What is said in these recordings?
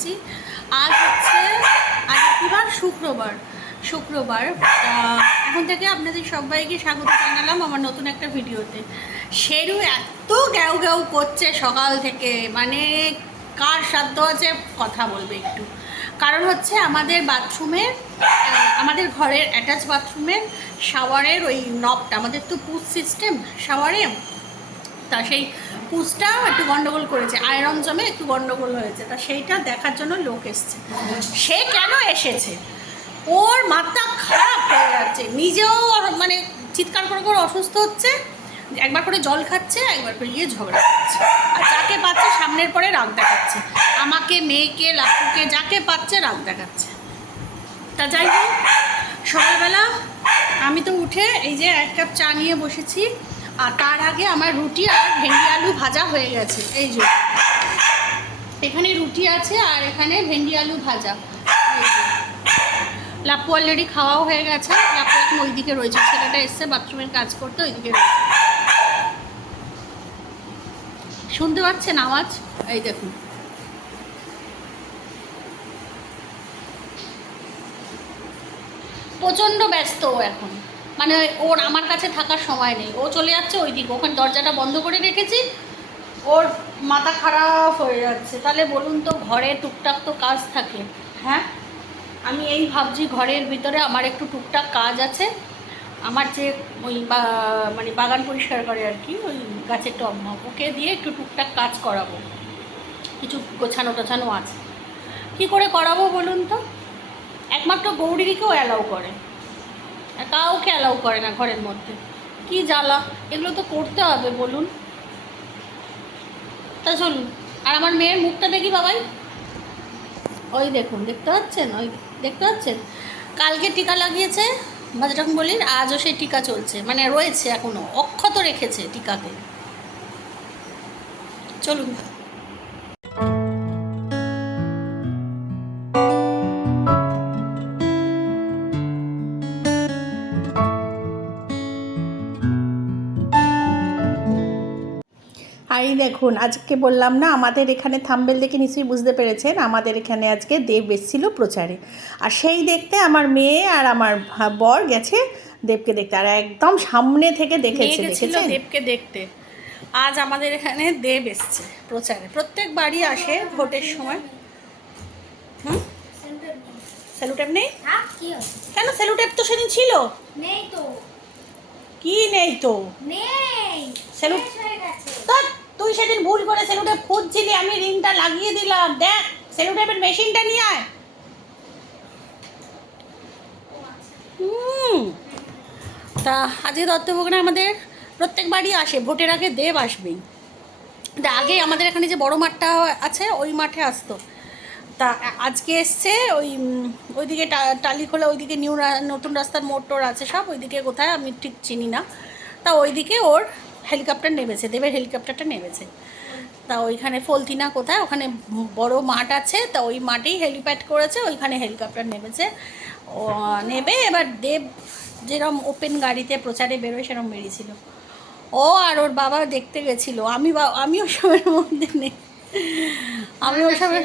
করছি। আজ কিবার শুক্রবার। এখন থেকে আপনাদের সবাইকে স্বাগত জানালাম আমার নতুন একটা ভিডিওতে। শেরু এত গ্যাউ গ্যাউ করছে সকাল থেকে, মানে কার সাধ্য আছে কথা বলবে একটু। কারণ হচ্ছে আমাদের বাথরুমের, আমাদের ঘরের অ্যাটাচ বাথরুমের শাওয়ারের ওই নবটা, আমাদের তো পুশ সিস্টেম শাওয়ারে, তা সেই পুসটা একটু গন্ডগোল করেছে, আয়রন জমে একটু গন্ডগোল হয়েছে, তা সেইটা দেখার জন্য লোক এসছে। সে কেন এসেছে, ওর মাথা খারাপ হয়ে যাচ্ছে, নিজেও মানে চিৎকার করে করে অসুস্থ হচ্ছে, একবার করে জল খাচ্ছে, একবার করে গিয়ে ঝগড়া করছে, আর যাকে পাচ্ছে সামনের পরে রাগ দেখাচ্ছে, আমাকে, মেয়েকে, লাপুকে, যাকে পাচ্ছে রাগ দেখাচ্ছে। তা যাই হোক, সকালবেলা আমি তো উঠে এই যে 1 কাপ চা নিয়ে বসেছি, আর তার আগে আমার রুটি আর ভেন্ডি আলু ভাজা হয়ে গেছে। এই যে এখানে রুটি আছে আর এখানে ভেন্ডি আলু ভাজা। লাপ্পু অলরেডি খাওয়াও হয়ে গেছে, লাপ্পু এখন ওইদিকে রয়েছে, ছেলেটা এসছে বাথরুমের কাজ করতে, ওইদিকে রয়েছে। শুনতে পাচ্ছেন আওয়াজ? এই দেখুন, প্রচণ্ড ব্যস্ত ও এখন, মানে ওর আমার কাছে থাকার সময় নেই, ও চলে যাচ্ছে ওইদিকে, ওখানে দরজাটা বন্ধ করে রেখেছি, ওর মাথা খারাপ হয়ে যাচ্ছে। তাহলে বলুন তো, ঘরে টুকটাক তো কাজ থাকে। হ্যাঁ, আমি এই ভাবছি ঘরের ভিতরে আমার একটু টুকটাক কাজ আছে, আমার যে ওই মানে বাগান পরিষ্কার করে আর কি, ওই গাছের টব, ওকে দিয়ে একটু টুকটাক কাজ করাবো, কিছু গোছানো টোছানো আছে, কি করে করাবো বলুন তো? একমাত্র গৌরীকেও অ্যালাউ করে, কাউকে অ্যালাউ করে না ঘরের মধ্যে, কি জ্বালা, এগুলো তো করতে হবে বলুন। তা চলুন, আর আমার মেয়ের মুখটা দেখি বাবাই, ওই দেখুন, দেখতে পাচ্ছেন? ওই দেখতে পাচ্ছেন, কালকে টিকা লাগিয়েছে বজরংবলীর, আজও সেই টিকা চলছে, মানে রয়েছে এখনও, অক্ষত রেখেছে টিকাকে। চলুন। আর এই দেখুন, আজকে বললাম না আমাদের এখানে থাম্বেল দেখে নিশ্চয়ই বুঝতে পেরেছেন, আমাদের এখানে আজকে দেব এসেছিল প্রচারে, আর সেই দেখতে আমার মেয়ে আর আমার বর গেছে দেবকে দেখতে, আর একদম সামনে থেকে দেখেছে, দেবকে দেখতে। আজ আমাদের এখানে দেব এসছে প্রচারে, প্রত্যেক বাড়ি আসে ভোটের সময়। স্যালুটেপ নেই কেন? স্যালুটেপ তো সেদিন ছিল। নেই তো। কি নেই তো? নেই, স্যালুট তুই সেদিন ভুল করে সেলুটেপ খুঁজছিলি, আমি রিংটা লাগিয়ে দিলাম, দেখ সেলুটেপের মেশিনটা নিয়ে আয়। তা আজকে দত্তভোগনা আমাদের প্রত্যেক বাড়ি আসে, ভোটের আগে দেব আসবেই। আগে আমাদের এখানে যে বড় মাঠটা আছে ওই মাঠে আসতো, তা আজকে এসছে ওইদিকে টালিখোলা, ওইদিকে নতুন রাস্তার মোটর আছে সব, ওইদিকে কোথায় আমি ঠিক চিনি না, তা ওইদিকে ওর হেলিকপ্টার নেমেছে, দেবের হেলিকপ্টারটা নেমেছে। তা ওইখানে ফলতিনা কোথায়, ওখানে বড় মাঠ আছে, তা ওই মাঠেই হেলিপ্যাড করেছে, ওইখানে হেলিকপ্টার নেমেছে। ও নেবে এবার দেব যেরকম ওপেন গাড়িতে প্রচারে বেরোয় সেরকম বেরিয়েছিল, ও আর ওর বাবা দেখতে গেছিলো। আমি ওসবের মধ্যে নেই, আমি ওসবের,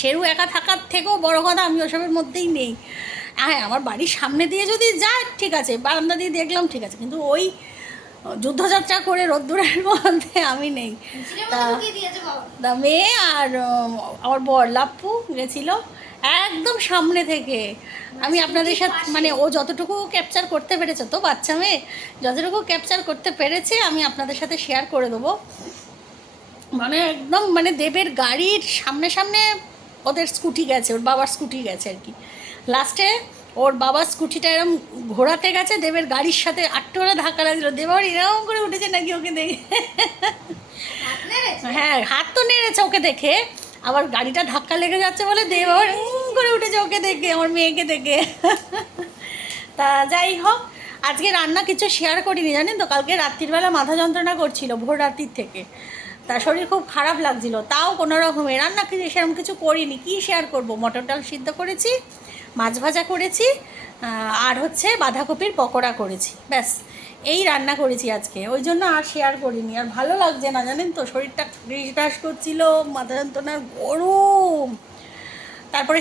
শেরু একা থাকার থেকেও বড় কথা আমি ওসবের মধ্যেই নেই। হ্যাঁ, আমার বাড়ির সামনে দিয়ে যদি যায় ঠিক আছে, বারান্দা দিয়ে দেখলাম ঠিক আছে, কিন্তু ওই যুদ্ধযাত্রা করে রোদ্দুরের মধ্যে আমি নেই। তা মেয়ে আর আমার বর লাপ্পু গেছিল একদম সামনে থেকে। আমি আপনাদের সাথে মানে ও যতটুকু ক্যাপচার করতে পেরেছে, তো বাচ্চা মেয়ে যতটুকু ক্যাপচার করতে পেরেছে আমি আপনাদের সাথে শেয়ার করে দেবো। মানে একদম মানে দেবের গাড়ির সামনে সামনে ওদের স্কুটি গেছে, ওর বাবার স্কুটি গেছে আর কি, লাস্টে ওর বাবার স্কুটিটা এরকম ঘোরাতে গেছে, দেবের গাড়ির সাথে আটটু করে ধাক্কা লাগছিল, দেব আবার এরকম করে উঠেছে নাকি ওকে দেখে। হ্যাঁ, হাত তো নেড়েছে ওকে দেখে, আবার গাড়িটা ধাক্কা লেগে যাচ্ছে বলে দেব আবার করে উঠেছে ওকে দেখে, আমার মেয়েকে দেখে। তা যাই হোক, আজকে রান্না কিছু শেয়ার করিনি জানেন তো, কালকে রাত্রিবেলা মাথা যন্ত্রণা করছিল ভোর রাত্রির থেকে, তার শরীর খুব খারাপ লাগছিল, তাও কোনো রকমের রান্না সেরকম কিছু করিনি, কি শেয়ার করব, মটর ডাল সিদ্ধ করেছি, মাছ ভাজা করেছি, আর হচ্ছে বাঁধাকপির পকোড়া করেছি, ব্যাস এই রান্না করেছি আজকে, ওই জন্য আর শেয়ার করিনি। আর ভালো লাগছে না জানেন তো, শরীরটা ঢিসঢাস করছিল, মাথা যন্ত্রণার গরম। তারপরে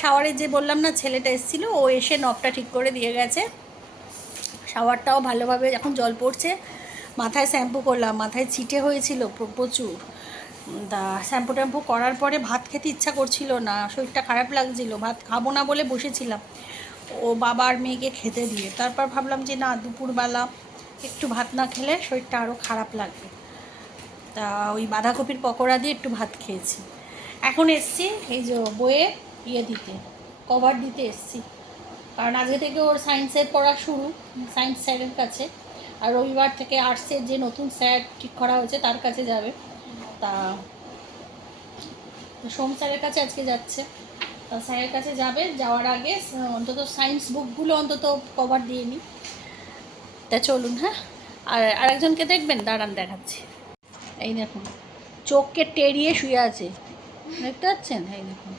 শাওয়ারে যে বললাম না ছেলেটা এসেছিলো, ও এসে নবটা ঠিক করে দিয়ে গেছে। শাওয়ারটাও ভালোভাবে এখন জল পড়ছে। মাথায় শ্যাম্পু করলাম, মাথায় ছিটে হয়েছিল প্রচুর। তা শ্যাম্পু ট্যাম্পু করার পরে ভাত খেতে ইচ্ছা করছিল না, শরীরটা খারাপ লাগছিল, ভাত খাবো না বলে বসেছিলাম। ও বাবা আর মেয়েকে খেতে দিয়ে তারপর ভাবলাম যে না, দুপুরবেলা একটু ভাত না খেলে শরীরটা আরও খারাপ লাগবে। তা ওই বাঁধাকপির পকোড়া দিয়ে একটু ভাত খেয়েছি। এখন এসছি এই যে বইয়ে দিতে, কভার দিতে এসছি। কারণ আজকে থেকে ওর সায়েন্সের পড়া শুরু, সায়েন্স স্যারের কাছে। আর রবিবার থেকে আর্টসের যে নতুন স্যার ঠিক করা হয়েছে তার কাছে যাবে। তা সোম স্যারের কাছে আজকে যাচ্ছে। তা স্যারের কাছে যাবে, যাওয়ার আগে অন্তত সায়েন্স বুকগুলো অন্তত কভার দিয়ে নিই। তা চলুন। হ্যাঁ, আর আরেকজনকে দেখবেন, দাঁড়ান দেখাচ্ছি। এই দেখুন, চোখকে টেরিয়ে শুয়ে আছে, দেখতে পাচ্ছেন? এই দেখুন,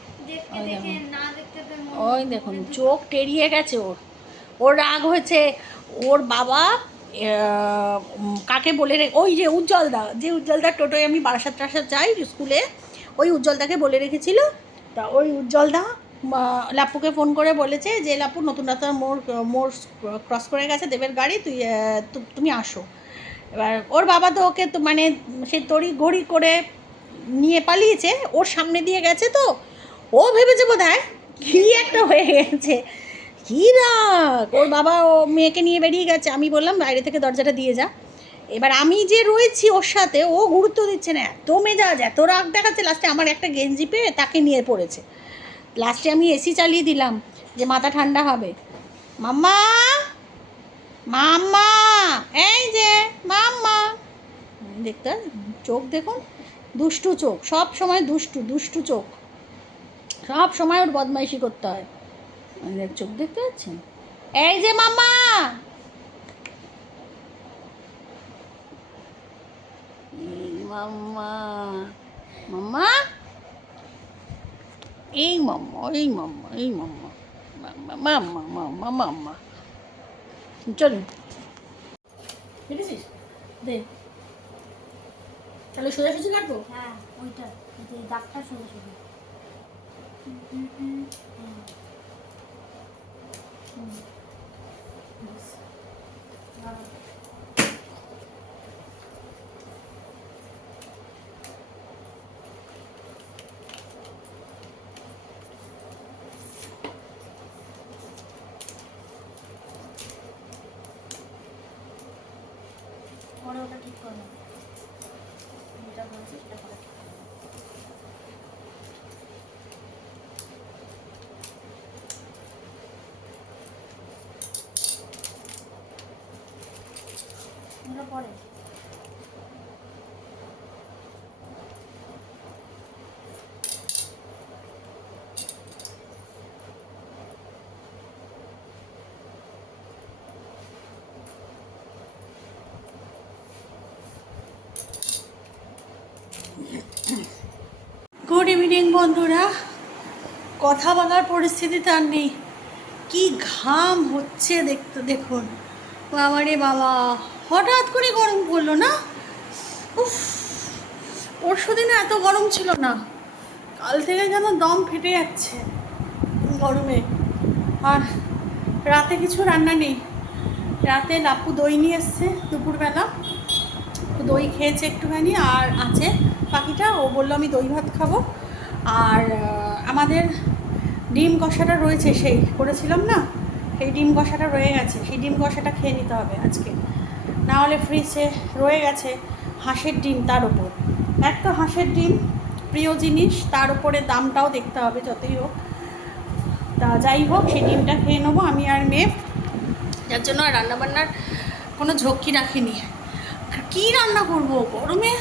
ওই দেখুন চোখ টেরিয়ে গেছে। ওর রাগ হয়েছে। ওর বাবা কাকে বলে ওই যে উজ্জ্বলদার টোটোয় আমি বারাসাত টারাসাত যাই স্কুলে, ওই উজ্জ্বলদাকে বলে রেখেছিল। তা ওই উজ্জ্বলদা লাপ্পুকে ফোন করে বলেছে যে লাপ্পু নতুন রাস্তার মোড় ক্রস করে গেছে দেবের গাড়ি, তুমি আসো। এবার ওর বাবা তো ওকে তো মানে সে তড়ি ঘড়ি করে নিয়ে পালিয়েছে, ওর সামনে দিয়ে গেছে। তো ও ভেবেছে বোধহয় কী একটা হয়ে গেছে, কী রাগ। ওর বাবা ও মেয়েকে নিয়ে বেরিয়ে গেছে, আমি বললাম বাইরে থেকে দরজাটা দিয়ে যা। এবার আমি যে রয়েছি ওর সাথে, ও গুরুত্ব দিচ্ছে না, এত মেজাজ, এত রাগ দেখাচ্ছে। লাস্টে আমার একটা গেঞ্জি পেয়ে তাকে নিয়ে পড়েছে। লাস্টে আমি এসি চালিয়ে দিলাম যে মাথা ঠান্ডা হবে। মাম্মা, মাম্মা, এই যে মাম্মা, দেখতে চোখ দেখুন, দুষ্টু চোখ, সব সময় দুষ্টু চোখ, সব সময় ওর বদমাইশি করতে হয়। চোখ দেখতে পাচ্ছেন? এই যে মাম্মা, মাম্মা, মাম্মা, এই মাম্মা, এই মাম্মা, এই মাম্মা, মাম্মা, মাম্মা, মাম্মা, মাম্মা। চলুন, দেখেছিস? দে, তাহলে সোজাসুজি কাটবো। হ্যাঁ, ওইটা দাগটা সোজাসুজি। পরে ওটা ঠিক করে নেবো, যেটা বলেছি সেটা করে ঠিক করে নেবো। ওটা পরে গুড ইভিনিং বন্ধুরা। কথা বলার পরিস্থিতিতে আর নেই, কি ঘাম হচ্ছে দেখতে। দেখুন বাবা রে বাবা, হঠাৎ করে গরম পড়লো না। উফ, পরশু দিনে এত গরম ছিল না, কাল থেকে যেন দম ফেটে যাচ্ছে গরমে। আর রাতে কিছু রান্না নেই, রাতে লাপ্পু দই নিয়ে এসছে দুপুরবেলা, দই খেয়েছে একটুখানি, আর আছে পাখিটা, ও বললো আমি দই ভাত খাবো। আর আমাদের ডিম কষাটা রয়েছে, সেই করেছিলাম না, সেই ডিম কষাটা রয়ে গেছে, সেই ডিম কষাটা খেয়ে নিতে হবে আজকে, না হলে ফ্রিজে রয়ে গেছে হাঁসের ডিম। তার ওপর এক তো হাঁসের ডিম প্রিয় জিনিস, তার উপরে দামটাও দেখতে হবে যতই হোক। তা যাই হোক, সেই ডিমটা খেয়ে নেবো আমি আর মেয়ে, যার জন্য আর রান্নাবান্নার কোনো ঝক্কি রাখিনি। কী রান্না করব গরমে,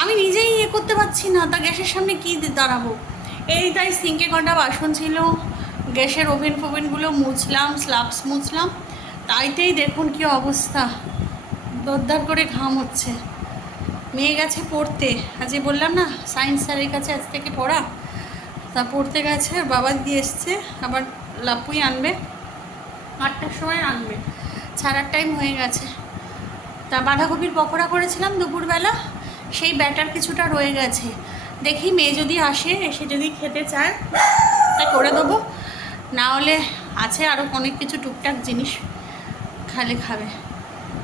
আমি নিজেই করতে পারছি না, তা গ্যাসের সামনে কী দাঁড়াবো। এই তাই সিঙ্কে কটা বাসন ছিল, গ্যাসের ওভেনগুলো মুছলাম, স্লাবস মুছলাম, তাইতেই দেখুন কি অবস্থা, দরদার করে ঘাম হচ্ছে। মেয়ে গেছে পড়তে, আজকে বললাম না সায়েন্স স্যারের কাছে আজ থেকে পড়া, তা পড়তে গেছে, বাবা দিয়ে এসছে, আবার লাপ্পুই আনবে, 8টার সময় আনবে। ছাড়ার টাইম হয়ে গেছে। তা বাঁধাকপির পকোড়া করেছিলাম দুপুরবেলা, সেই ব্যাটার কিছুটা রয়ে গেছে। দেখি মেয়ে যদি আসে, এসে যদি খেতে চায় তা করে দেবো, না হলে আছে আরও অনেক কিছু টুকটাক জিনিস খাবে।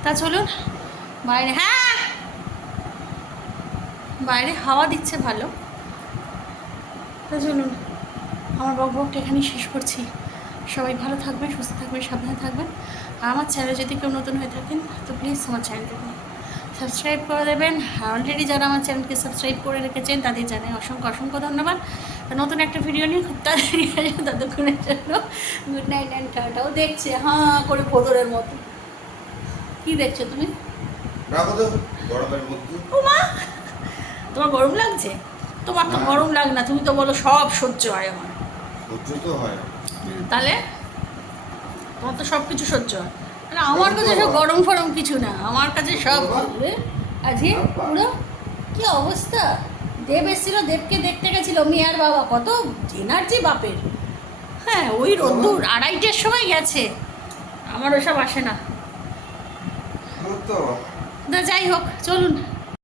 তা চলুন বাইরে, হ্যাঁ বাইরে হাওয়া দিচ্ছে ভালো। তা চলুন আমার বকবকটা এখানেই শেষ করছি। সবাই ভালো থাকবেন, সুস্থ থাকবেন, সাবধানে থাকবেন। আর আমার চ্যানেলে যদি কেউ নতুন হয়ে থাকেন তো প্লিজ আমার চ্যানেলটাকে সাবস্ক্রাইব করে দেবেন। আর অলরেডি যারা আমার চ্যানেলকে সাবস্ক্রাইব করে রেখেছেন তাদের জানাই অসংখ্য ধন্যবাদ। নতুন একটা ভিডিও নিয়ে খুব তাড়াতাড়ি আসবে, ততক্ষণের জন্য গুড নাইট অ্যান্ড টাটাও। দেখছে হাঁ করে ভোদরের মতো। কি দেখছো তুমি? গরমের মধ্যে ও মা, তোমার গরম লাগছে? তোমার তো গরম লাগে না, তুমি তো বলো সব সহ্য হয় আমার। সহ্য তো হয়। তাহলে তোমার তো সব কিছু সহ্য হয়, তাহলে আমার কাছে সব গরম ফরম কিছু না, আমার কাছে সব আজকে পুরো কি অবস্থা। দেব এসেছিল, দেবকে দেখতে গেছিল মেয়ার বাবা, কত এনার্জি বাপের। হ্যাঁ ওই রোদ্দুর 2:30-এর সময় গেছে, আমার ওসব আসে না। তো যাই হোক চলুন